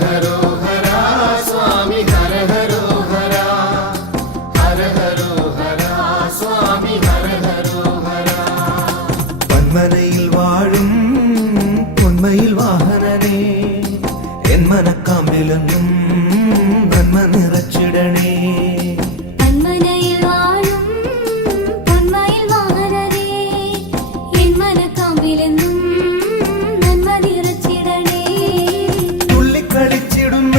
ഹരോ ഹര സ്വാമി ഹര ഹരോ ഹര ഹര ഹരോ ഹര സ്വാമി ഹര ഹരോ ഹര. പന്മനയിൽ വാഴും പൊന്മയിൽ വാഹനനേ എൻ മനക്കാമ്പിലെന്നും നന്മ നിറച്ചിടണേ. തുള്ളിക്കളിച്ചിടുന്ന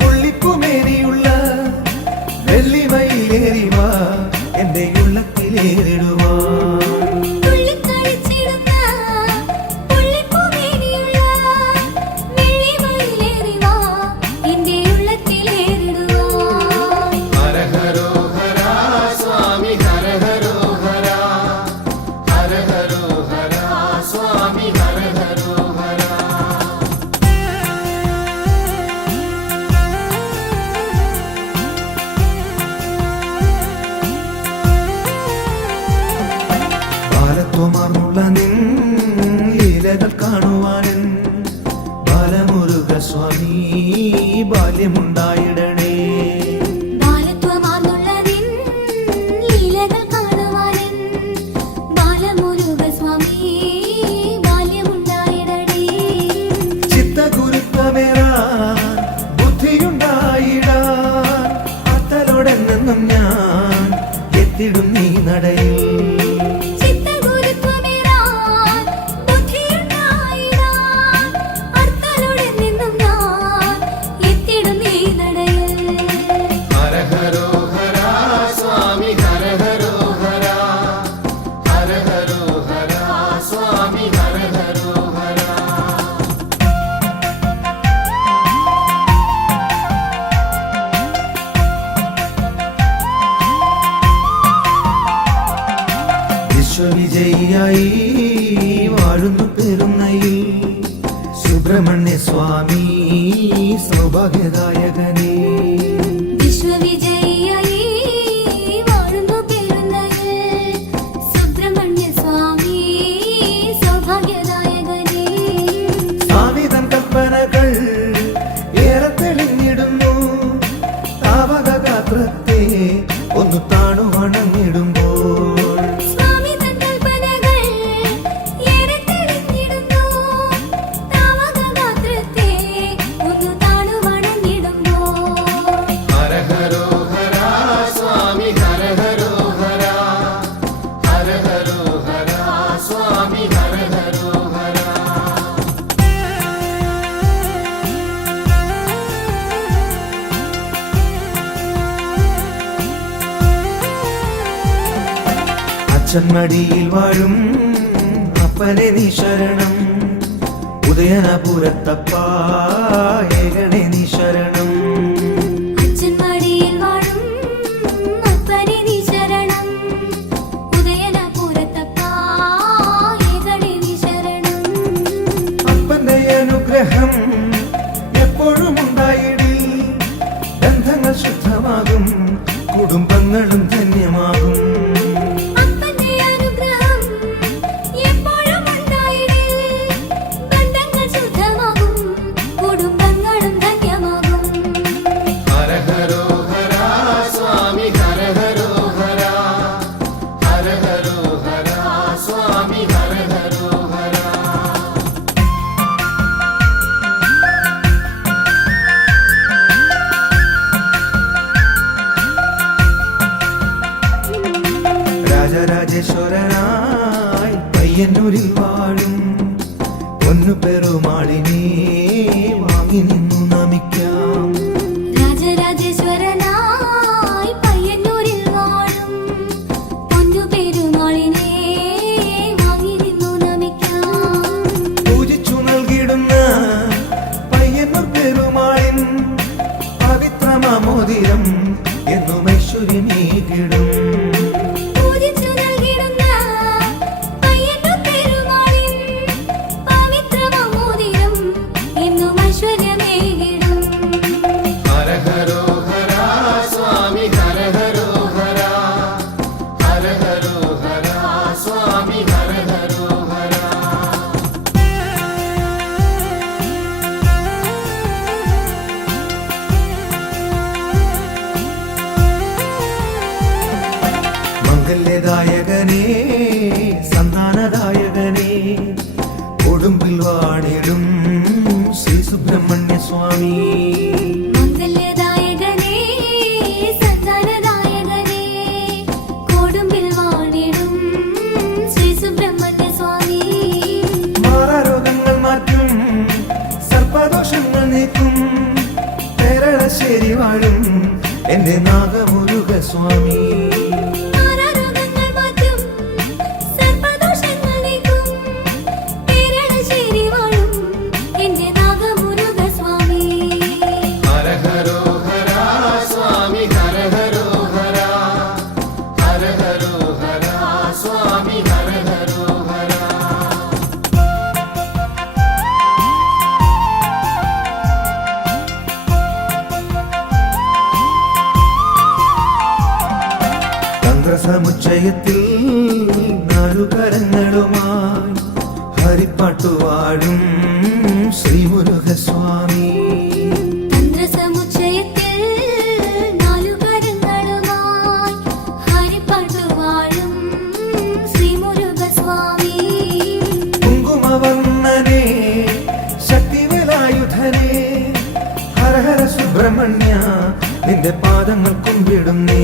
പുള്ളിപ്പുമേനിയുള്ള വെള്ളിമയിലേറിവാ എന്റെ ഉള്ളത്തിലേറിടുവാ. ബാലത്വമാർന്നുള്ള നിൻ ലീലകൾ കാണുവാൻ ബാലമുരുക സ്വാമി ബാല്യമുണ്ടായിടണേ. ചിത്തഗുരുത്വമേറാൻ ബുദ്ധിയുണ്ടായിടാൻ അത്തലോടെന്നും ഞാൻ എത്തിടും നീ നടയിൽ. വിശ്വവിജയിയായി വാഴുന്നു പെരുന്നയിൽ സുബ്രഹ്മണ്യ സ്വാമി സൗഭാഗ്യദായകനേ. വിശ്വവിജയിയായി വാഴുന്നു പെരുന്നയിൽ സുബ്രഹ്മണ്യ സ്വാമി സൗഭാഗ്യദായകനേ. സ്വാമി തൻ കൽപ്പനകൾ ഏറെ തെളിഞ്ഞിടുന്നു. താവക ഗാത്രത്തെ ഒന്ന് താണു വണങ്ങിടുമ്പോൾ അച്ഛന്മടിയിൽ വാഴും അപ്പനെ നീ ശരണം. ഉദയനപുരത്തപ്പാ ഏകനെ നീ ശരണം. അപ്പന്റെ അനുഗ്രഹം എപ്പോഴും ഉണ്ടായിടി. ബന്ധങ്ങൾ ശുദ്ധമാകും, കുടുംബങ്ങളും ധന്യമാകും. രാജരാജേശ്വരനായി പയ്യന്നൂരിൽ വാഴും പൊന്നു പെരുമാളിനെ വാങ്ങി നിന്നു നമിക്കാം. രാജരാജേശ്വരനായി പയ്യന്നൂരിൽ വാഴും പൊന്നു പെരുമാളിനെ വാങ്ങി നിന്നു നമിക്കാം. പൂജിച്ചു നൽകിടുന്ന പയ്യന്നൂർ പെരുമാളിൻ പവിത്രമാമോദിരം എന്നും ഐശ്വര്യമേകിടും. മംഗല്യദായകനേ സന്താനദായകനേ കൊടുമ്പിൽ വാണിടും ശ്രീ സുബ്രഹ്മണ്യ സ്വാമി മംഗല്യദായകനേ സന്താനദായകനേ കൊടുമ്പിൽ വാണിടും ശ്രീ സുബ്രഹ്മണ്യ സ്വാമി മാറാരോഗങ്ങൾ മാറ്റും സർപ്പദോഷങ്ങൾ നീക്കും കേരളശ്ശേരി വാഴും എന്റെ നാഗമുരുക സ്വാമി മാറാരോഗങ്ങൾ മാറ്റും സർപ്പദോഷങ്ങൾ നീക്കും കേരളശ്ശേരി വാഴും എന്റെ നാഗമുരുക സ്വാമി ഹര ഹരോ ഹര സ്വാമി ഹര ഹരോ ഹര ഹര ഹരോ ഹര സ്വാമി ഹര ഹരോ ഹര തന്ത്രസമുച്ചയത്തിൽ നാലുകരങ്ങളുമായി ഹരിപ്പാട്ടുവാടും ശ്രീമുരുകസ്വാമി തന്ത്രസമുച്ചയത്തിൽ നാലുകരങ്ങളുമായി ഹരിപ്പാട്ടുവാഴും ശ്രീമുരുക സ്വാമി കുങ്കുമവർണ്ണനേ ശക്തിവേലായുധനേ ഹര ഹര സുബ്രഹ്മണ്യ നിന്റെ പാദങ്ങൾ കുമ്പിടുന്നേ